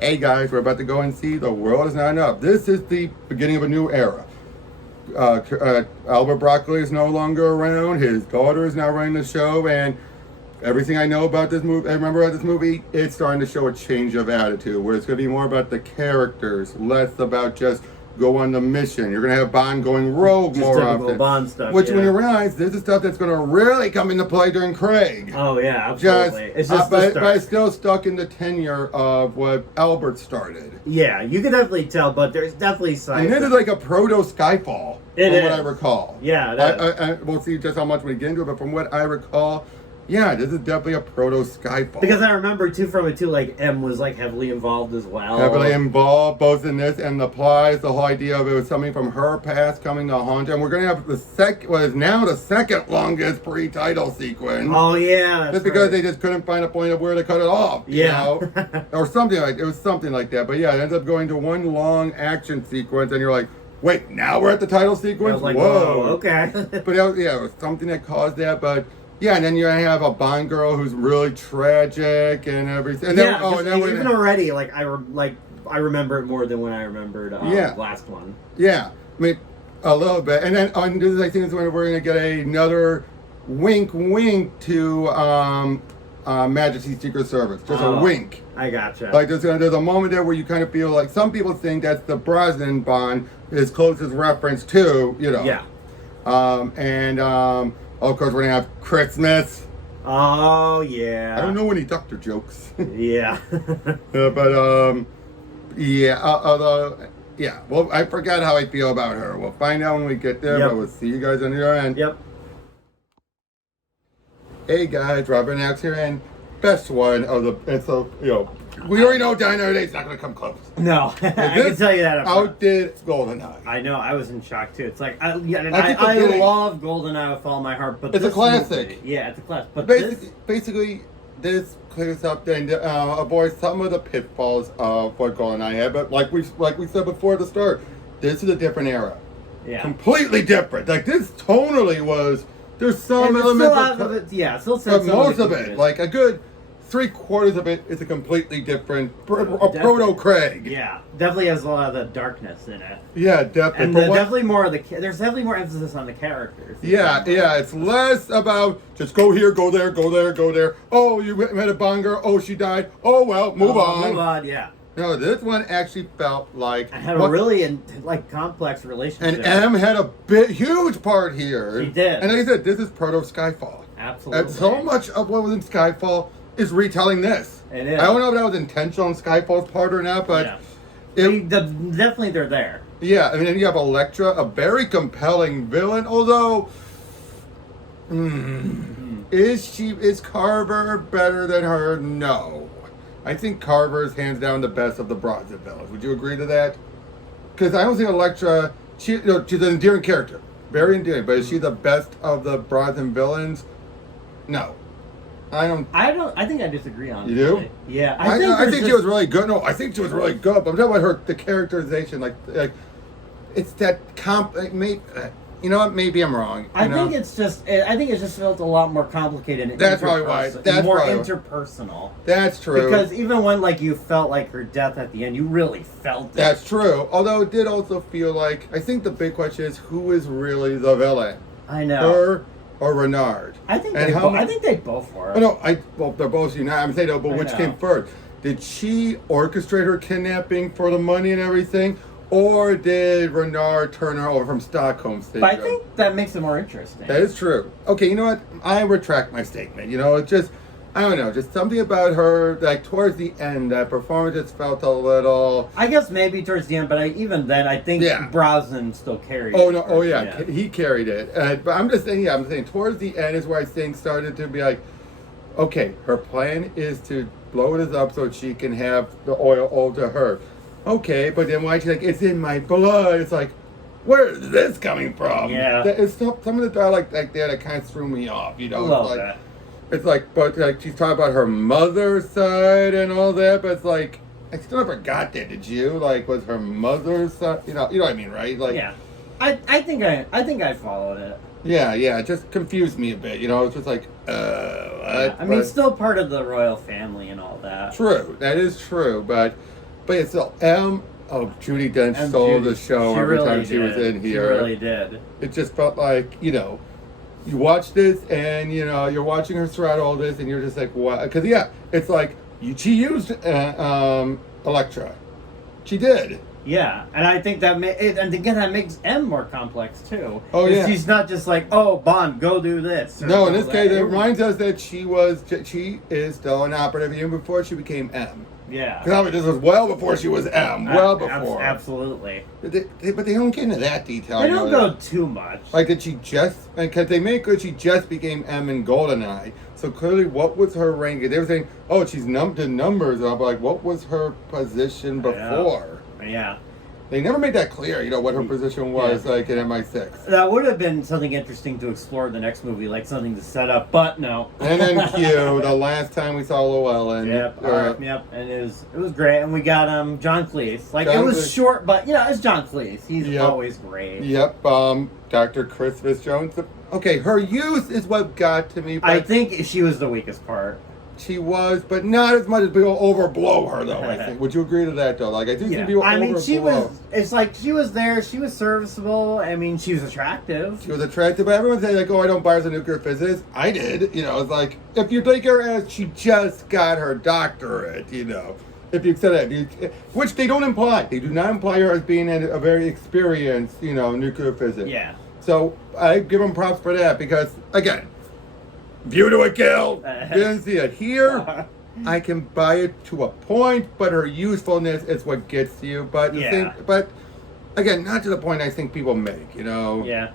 Hey guys, we're about to go and see The World Is Not Enough. This is the beginning of a new era. Albert Broccoli is no longer around. His daughter is now running the show, and everything I know about this movie, I remember about this movie, it's starting to show a change of attitude, where it's going to be more about the characters, less about just go on the mission. You're going to have Bond going rogue just more often. Bond stuff, which, when you realize, this is stuff that's going to really come into play during Craig. Oh yeah, absolutely. It's just but it's still stuck in the tenure of what Albert started. Yeah, you can definitely tell, but there's definitely signs. And this is like a Proto-Skyfall, from what I recall. Yeah, we'll see just how much we get into it, but from what I recall, yeah, this is definitely a Proto-Skyfall. Because I remember from it too, like M was like heavily involved as well. Heavily involved, both in this and the plies. The whole idea of it was something from her past coming to haunt her. And we're going to have what is now the second longest pre-title sequence. Oh yeah, that's just because they just couldn't find a point of where to cut it off. You know? Or something like it was something like that. But yeah, it ends up going to one long action sequence, and you're like, wait, now we're at the title sequence? I was like, whoa, okay. But it was something that caused that. But yeah, and then you have a Bond girl who's really tragic and everything. And then, even already, I remember it more than when I remembered the last one. Yeah, I mean, a little bit. And then on this, I think is when we're going to get another wink to Majesty's Secret Service. Just a wink. I gotcha. Like there's a moment there where you kind of feel like some people think that's the Brosnan Bond, his closest reference to, Yeah. Of course, we're going to have Christmas. Oh, yeah. I don't know any doctor jokes. Yeah. Well, I forgot how I feel about her. We'll find out when we get there, but we'll see you guys on the other end. Yep. Hey, guys, Robert Axe here, and best one of the... And so, we already know Diner Day's not going to come close. No, I can tell you that. Outdid GoldenEye. I know, I was in shock too. It's like, I love GoldenEye with all my heart, but it's a classic. It's a classic. But basically, this clears up and avoids some of the pitfalls of what GoldenEye had. But like we said before at the start, this is a different era. Yeah, completely different. Like this tonally was. There's some elements of it. Yeah, still but most of it, like a good 3/4 of it, is a completely different proto Craig. Yeah, definitely has a lot of the darkness in it. Yeah, definitely. And there's definitely more emphasis on the characters. Yeah, it's less about just go here, go there, go there, go there. Oh, you met a Bond girl. Oh, she died. Oh well, move on. Move on. Yeah. No, this one actually felt like... I had a really complex relationship. And M had a huge part here. She did. And like I said, this is Proto-Skyfall. Absolutely. And so much of what was in Skyfall is retelling this. It is. I don't know if that was intentional on Skyfall's part or not, but... definitely they're there. Yeah, I mean, and you have Elektra, a very compelling villain, although... Is Carver better than her? No. I think Carver is hands down the best of the Brosnan villains. Would you agree to that? Because I don't think Elektra, she's an endearing character. Very endearing. But is she the best of the Brosnan villains? No. I think I disagree on it. You do? Yeah. I think she was really good. No, I think she was really good. But I'm talking about the characterization. Like it's that you know what? Maybe I'm wrong. I think it's just felt a lot more complicated. That's probably why. That's more interpersonal. That's true. Because even when you felt like her death at the end, you really felt it. That's true. Although it did also feel like, I think the big question is, who is really the villain? I know. Her or Renard? I think they both were. Well, they're both united. I'm saying, but which came first? Did she orchestrate her kidnapping for the money and everything? Or did Renard turn her over from Stockholm Syndrome? But I think that makes it more interesting. That is true. Okay, you know what? I retract my statement. It's just, I don't know, just something about her, like towards the end, that performance just felt a little... I guess maybe towards the end, but even then, I think Brosnan still carried it. Oh, no, oh yeah, he carried it. But I'm just saying, towards the end is where I think started to be like, okay, her plan is to blow this up so she can have the oil all to her. Okay, but then why she's like, it's in my blood. It's like, where is this coming from? Yeah. It's some of the dialogue like that kind of threw me off, It's like, but she's talking about her mother's side and all that, but it's like, I still never got that, did you? Was her mother's side, you know what I mean, right? Yeah. I think I followed it. Yeah, it just confused me a bit, It's just like, what? Yeah. I mean, it's still part of the royal family and all that. True, that is true, but... But it's still Judi Dench And stole Judy, the show she every really time she was did. in She here. really did. It just felt like, you watch this and, you're watching her throughout all this and you're just like, what? Because, it's like, she used Elektra. She did. Yeah, and I think that and again that makes M more complex too. Oh yeah, she's not just like, oh Bond, go do this. No, in this case, it reminds us that she is still an operative even before she became M. Yeah, because this was well before she was M. Well before. Absolutely. But they don't get into that detail. They don't go too much. Like, did she just? Because they make good. She just became M in GoldenEye. So clearly, what was her rank? They were saying, oh, she's the numbers up. Like, what was her position before? Yeah. They never made that clear, what her position was, like, in MI6. That would have been something interesting to explore in the next movie, like something to set up, but no. And then Q, the last time we saw Llewellyn. Yep, and it was great. And we got John Cleese. Like, it was short, but, it's John Cleese. He's always great. Yep, Dr. Christmas Jones. Okay, her youth is what got to me. I think she was the weakest part. She was, but not as much as people overblow her, though, I think. Would you agree to that, though? Like, I do think people overblow. It's like, she was there, she was serviceable, I mean, she was attractive. She was attractive, but everyone said, like, oh, I don't buy her as a nuclear physicist. I did, it's like, if you take her as she just got her doctorate, if you said that, which they don't imply. They do not imply her as being a very experienced, nuclear physicist. Yeah. So, I give them props for that, because, again, View to a Kill. Didn't see it here. I can buy it to a point, but her usefulness is what gets you. But but again, not to the point I think people make. Yeah.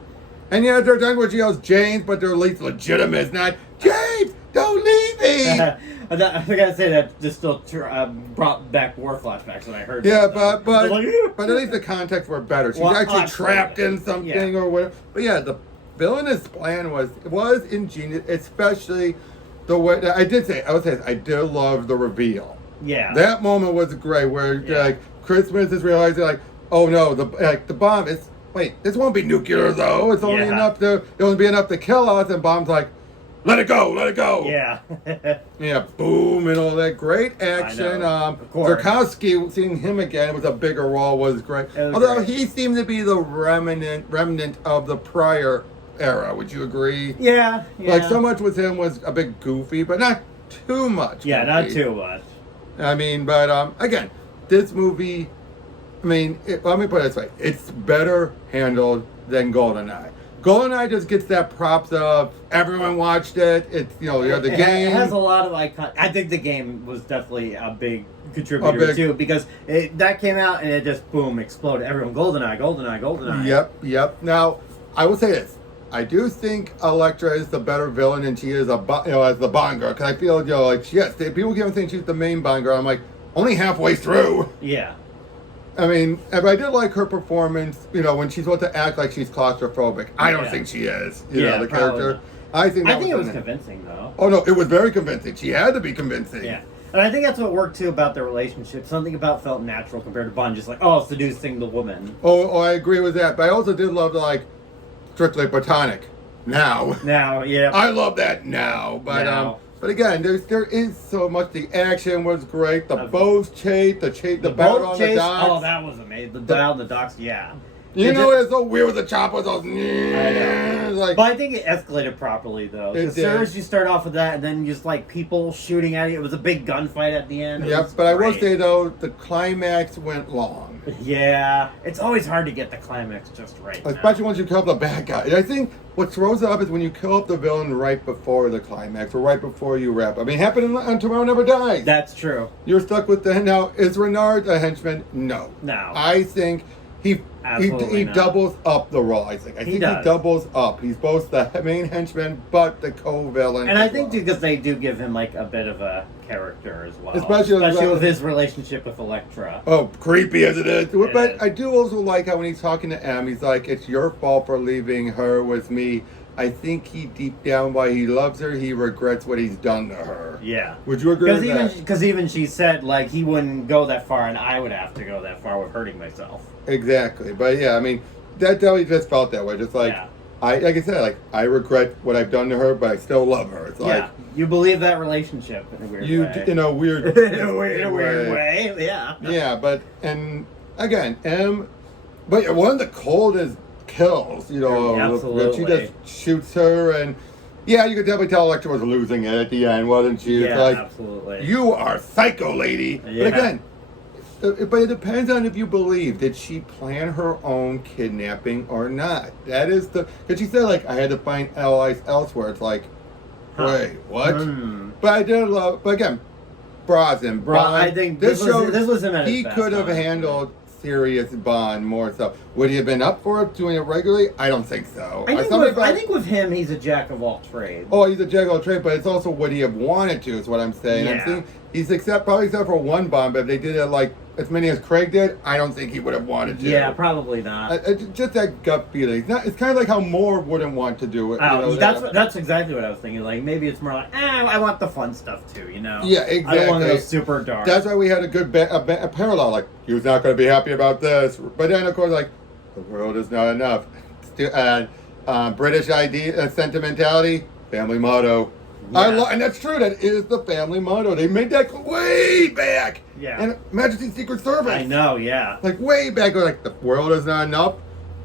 And they're talking about she yells James, but they're at least legitimate. It's not James. Don't leave me. I gotta say that just still brought back war flashbacks when I heard. Yeah, that, but at least the context were better. She's actually trapped in something or whatever. But the villainous plan was ingenious, especially the way I would say I did love the reveal. Yeah, that moment was great, where like Christmas is realizing like, oh no, the bomb is this won't be nuclear though. It's only it'll be enough to kill us. And Bomb's like, let it go. Yeah, yeah, boom, and all that great action. Tarkovsky, seeing him again with a bigger role was great. Although he seemed to be the remnant of the prior era. Would you agree? Yeah. Like, so much with him was a bit goofy, but not too much. Yeah, not too much. I mean, but again, this movie, let me put it this way. It's better handled than GoldenEye. GoldenEye just gets that props of everyone watched it. It's, the game. It has a lot of icon. I think the game was definitely a big contributor too, because that came out and it just, boom, exploded. Everyone, GoldenEye. Yep. Now, I will say this. I do think Elektra is the better villain than she is as the Bond girl. Because I feel, people keep think she's the main Bond girl. I'm like, only halfway through. Yeah. I mean, I did like her performance, when she's supposed to act like she's claustrophobic. I don't think she is, the character. I think it was convincing, though. Oh, no, it was very convincing. She had to be convincing. Yeah. And I think that's what worked, too, about their relationship. Something about felt natural compared to Bond, just like, seducing the woman. Oh, I agree with that. But I also did love strictly platonic. Now, yeah. I love that now. But again, there is so much. The action was great. The boat chase, the battle on the docks. Oh, that was amazing. The battle on the docks, yeah. It's so weird with the choppers. I know. But I think it escalated properly, though. As soon as you start off with that, and then just people shooting at you, it was a big gunfight at the end. Yep, but I will say, though, the climax went long. Yeah, it's always hard to get the climax just right. Especially once you kill the bad guy. And I think what throws it up is when you kill up the villain right before the climax, or right before you wrap. I mean, happened on Tomorrow Never Dies. That's true. You're stuck with Now, is Renard a henchman? No. I think he doubles up the role. I think he doubles up. He's both the main henchman, but the co-villain. And I think because they do give him a bit of a character as well, especially with his relationship with Elektra. Oh, creepy as it is. But I do also like how when he's talking to M, he's like, "It's your fault for leaving her with me." I think he deep down, why he loves her, he regrets what he's done to her. Yeah. Would you agree with that? Because even she said, he wouldn't go that far, and I would have to go that far with hurting myself. Exactly. But yeah, I mean, that definitely just felt that way. Just like I said, I regret what I've done to her, but I still love her. It's like you believe that relationship in a weird way. In a weird, in a weird way, yeah. Yeah, but again, but one of the coldest kills, absolutely. She just shoots her, and yeah, you could definitely tell Elektra was losing it at the end, wasn't she? Yeah, it's absolutely. You are psycho, lady. Yeah. But again. But it depends on if you believe, did she plan her own kidnapping or not? That is because she said, I had to find allies elsewhere. It's like, wait, what? But I did love, but again, Brosnan. I think this was him at his he best, could have honestly. handled serious Bond more so. Would he have been up for it, doing it regularly? I don't think so. I think with him, he's a jack of all trades. Oh, he's a jack of all trades, but it's also would he have wanted to, is what I'm saying. Yeah. I'm saying he's probably except for one Bond, but if they did it as many as Craig did, I don't think he would have wanted to. Yeah, probably not. Just that gut feeling. It's kind of like how Moore wouldn't want to do it. That's exactly what I was thinking. Maybe it's more I want the fun stuff too, Yeah, exactly. I don't want to go super dark. That's why we had a good a parallel. He was not going to be happy about this. But then, of course, the world is not enough. British sentimentality, family motto. Yeah. And that's true. That is the family motto. They made that way back. Yeah. And Majesty's Secret Service. I know, yeah. Way back. The world is not enough.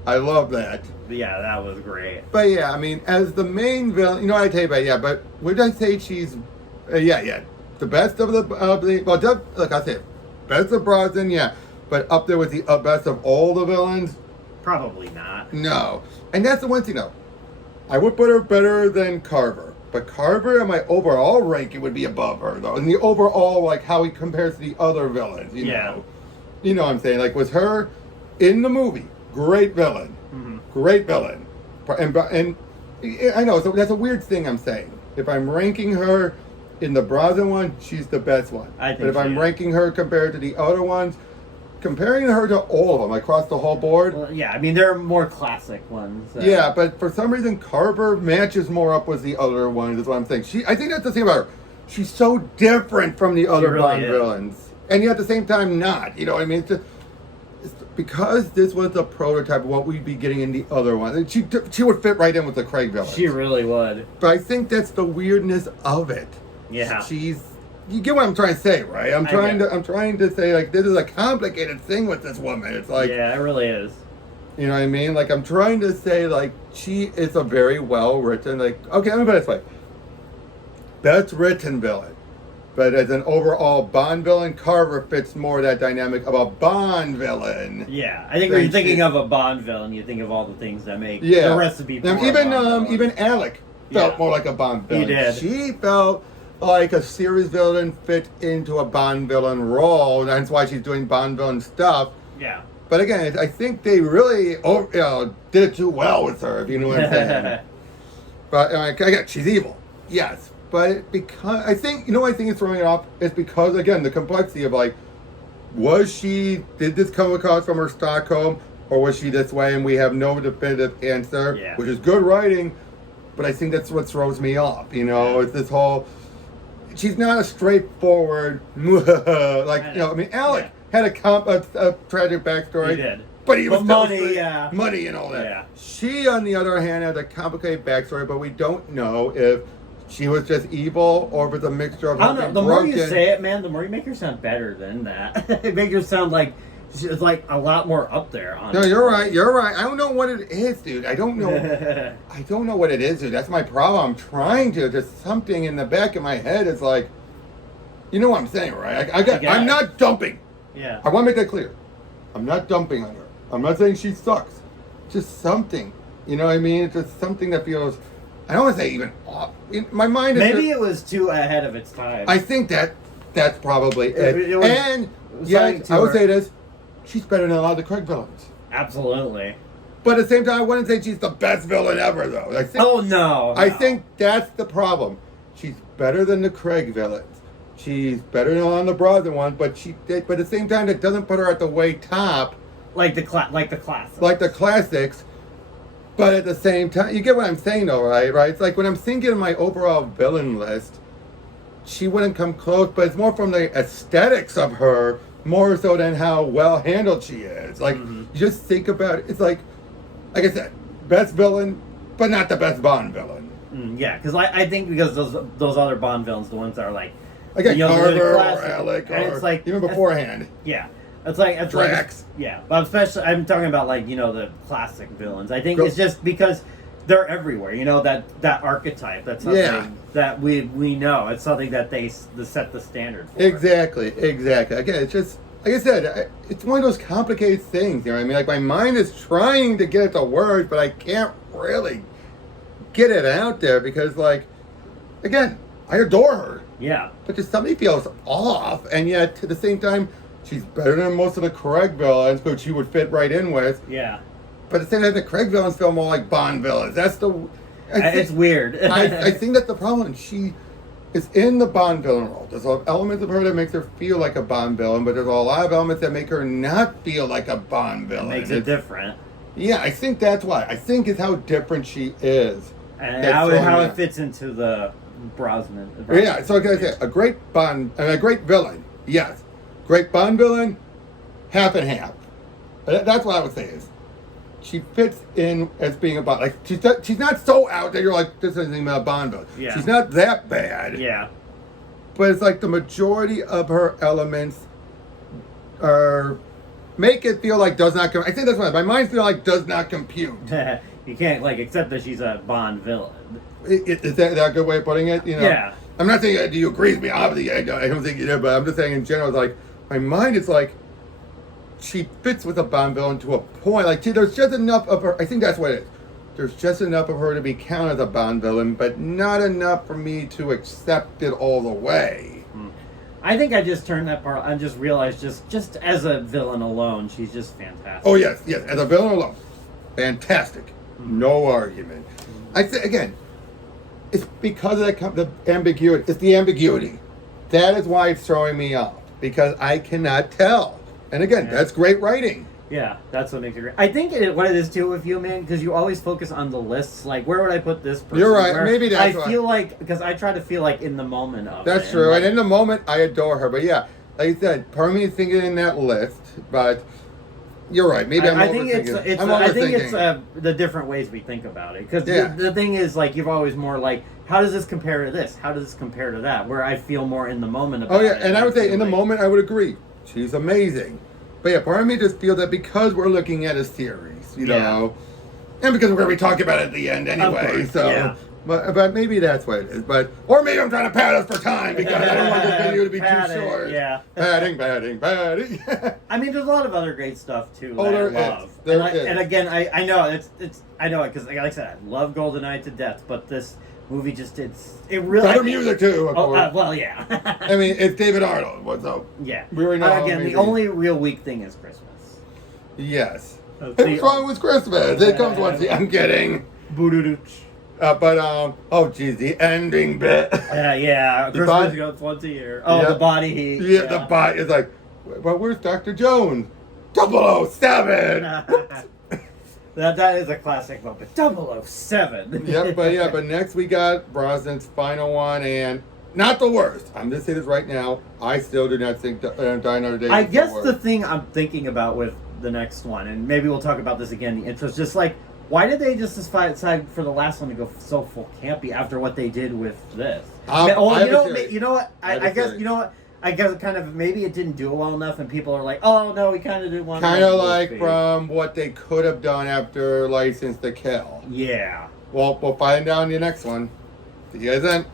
I love that. Yeah, that was great. But yeah, as the main villain, I tell you about, but would I say she's, the best of like I said, best of Brosnan, yeah. But up there with the best of all the villains? Probably not. No. And that's the one thing, though. I would put her better than Carver. But Carver, in my overall ranking, would be above her, though. In the overall, how he compares to the other villains, you know. You know what I'm saying? Was her in the movie, great villain. Mm-hmm. Great villain. And I know, so that's a weird thing I'm saying. If I'm ranking her in the Brosnan one, she's the best one. But if I'm ranking her compared to the other ones, comparing her to all of them across the whole board. Well, yeah, there are more classic ones. Yeah, but for some reason, Carver matches more up with the other ones, is what I'm saying. I think that's the thing about her. She's so different from the other Bond villains. And yet at the same time, not. You know what I mean? It's because this was a prototype of what we'd be getting in the other one. She would fit right in with the Craig villains. She really would. But I think that's the weirdness of it. Yeah. You get what I'm trying to say, right? I'm trying to say this is a complicated thing with this woman. It's yeah, it really is. You know what I mean? I'm trying to say she is a very well written okay, let me put it this way. Best written villain. But as an overall Bond villain, Carver fits more that dynamic of a Bond villain. Yeah, I think when you're thinking of a Bond villain, you think of all the things that make the recipe. Even Alec felt more like a Bond villain. He did. She felt like a series villain fit into a Bond villain role. And that's why she's doing Bond villain stuff. Yeah. But again, I think they really did it too well with her, if you know what I'm saying. But again, she's evil. Yes. But because I think is throwing it off is because, again, the complexity of did this come across from her Stockholm, or was she this way, and we have no definitive answer, which is good writing, but I think that's what throws me off, it's this whole, she's not a straightforward, Alec had a tragic backstory. He did. But he was money and all that. Yeah. She, on the other hand, had a complicated backstory, but we don't know if she was just evil or if it's a mixture of. I don't know. The more you say it, man, the more you make her sound better than that. It makes her sound like she's a lot more up there. Honestly. No, you're right. You're right. I don't know what it is, dude. I don't know. I don't know what it is, dude. That's my problem. I'm trying to. Just something in the back of my head is you know what I'm saying, right? I'm not dumping. Yeah. I want to make that clear. I'm not dumping on her. I'm not saying she sucks. Just something. You know what I mean? It's just something that feels. I don't want to say even off. My mind is. Maybe it was too ahead of its time. I think that's probably it. I would say this. She's better than a lot of the Craig villains. Absolutely. But at the same time, I wouldn't say she's the best villain ever, though. I think that's the problem. She's better than the Craig villains. She's better than on the Brosnan one, but at the same time, that doesn't put her at the way top. Like the classics. Like the classics. But at the same time, you get what I'm saying, though, right? It's when I'm thinking of my overall villain list, she wouldn't come close, but it's more from the aesthetics of her, more so than how well handled she is. You just think about it. It's like I said, best villain, but not the best Bond villain. Yeah, because I think because those other Bond villains, the ones that are like Again, Carver or classic, Alec, and or it's like even beforehand. Yeah, it's like Drax. Yeah, but especially I'm talking about like the classic villains. I think Go- it's just because they're everywhere. That archetype. That's something that we know. It's something that they set the standard for. Exactly. Again, it's just like I said. It's one of those complicated things. You know what I mean? Like my mind is trying to get it to words, but I can't really get it out there because, like, again, I adore her. Yeah. But just something feels off, and yet at the same time, she's better than most of the Craig villains, which she would fit right in with. Yeah. But at the same time, the Craig villains feel more like Bond villains. It's weird. I think that's the problem. She is in the Bond villain role. There's elements of her that makes her feel like a Bond villain, but there's a lot of elements that make her not feel like a Bond villain. Makes it different. Yeah, I think that's why. I think it's how different she is. And how it fits into the Brosnan. Yeah, so like I say, a great villain, yes. Great Bond villain, half and half. That's what I would say is, she fits in as being a Bond. Like she's not so out that you're like, this isn't even a Bond villain. Yeah. She's not that bad. Yeah. But it's like the majority of her elements make it feel like does not. I think that's why my mind feels like does not compute. You can't accept that she's a Bond villain. Is that a good way of putting it? Yeah. I'm not saying do you agree with me? Obviously, I don't think you do, but I'm just saying in general, it's like my mind is like she fits with a Bond villain to a point. Like there's just enough of her. I think that's what it is. There's just enough of her to be counted as a Bond villain, but not enough for me to accept it all the way. I think I just turned that part. I just realized just as a villain alone, she's just fantastic. Oh yes, as a villain alone, fantastic, no argument. I think again, it's because of the ambiguity. It's the ambiguity. That is why it's throwing me off because I cannot tell. And again, that's great writing. Yeah, that's what makes it great. I think what it is too with you, man, because you always focus on the lists. Like, where would I put this person? You're right. Maybe that's I feel like because I try to feel like in the moment of That's it. true. And in the moment, I adore her. But yeah, like I said, part of me is thinking in that list. But you're right. Maybe I'm I think overthinking. I think it's the different ways we think about it. Because the thing is, like, you're always more like, how does this compare to this? How does this compare to that? Where I feel more in the moment about it. Oh yeah, and I would say in the moment, I would agree. She's amazing. But yeah, part of me just feels that because we're looking at a series, you know, and because we're going to be talking about it at the end anyway, but maybe that's what it is. Or maybe I'm trying to pad us for time because I don't want this video to be too short. Yeah. Padding. I mean, there's a lot of other great stuff too. Oh, that there I love. is. There is. And again, I know I know it because, like I said, I love GoldenEye to death, but this movie just it really better music too. Of course. Well, yeah. I mean, it's David Arnold. What's up? Yeah. We already know. Again, the only real weak thing is Christmas. Yes. What's wrong with Christmas? It comes once. I'm kidding. Oh geez, the ending bit. Yeah. Christmas goes once a year. Oh, the body heat. Yeah, the body is like, well, where's Dr. Jones? 007. That is a classic moment. 007. But next we got Brosnan's final one, and not the worst. I'm just saying this right now. I still do not think Die Another Day. I guess the thing I'm thinking about with the next one, and maybe we'll talk about this again in the intro, is just like, why did they just decide for the last one to go so full campy after what they did with this? I guess kind of maybe it didn't do well enough, and people are like, "Oh no, we kind of did one." Kind of like from what they could have done after License to Kill. Yeah. Well, we'll find out in the next one. See you guys then.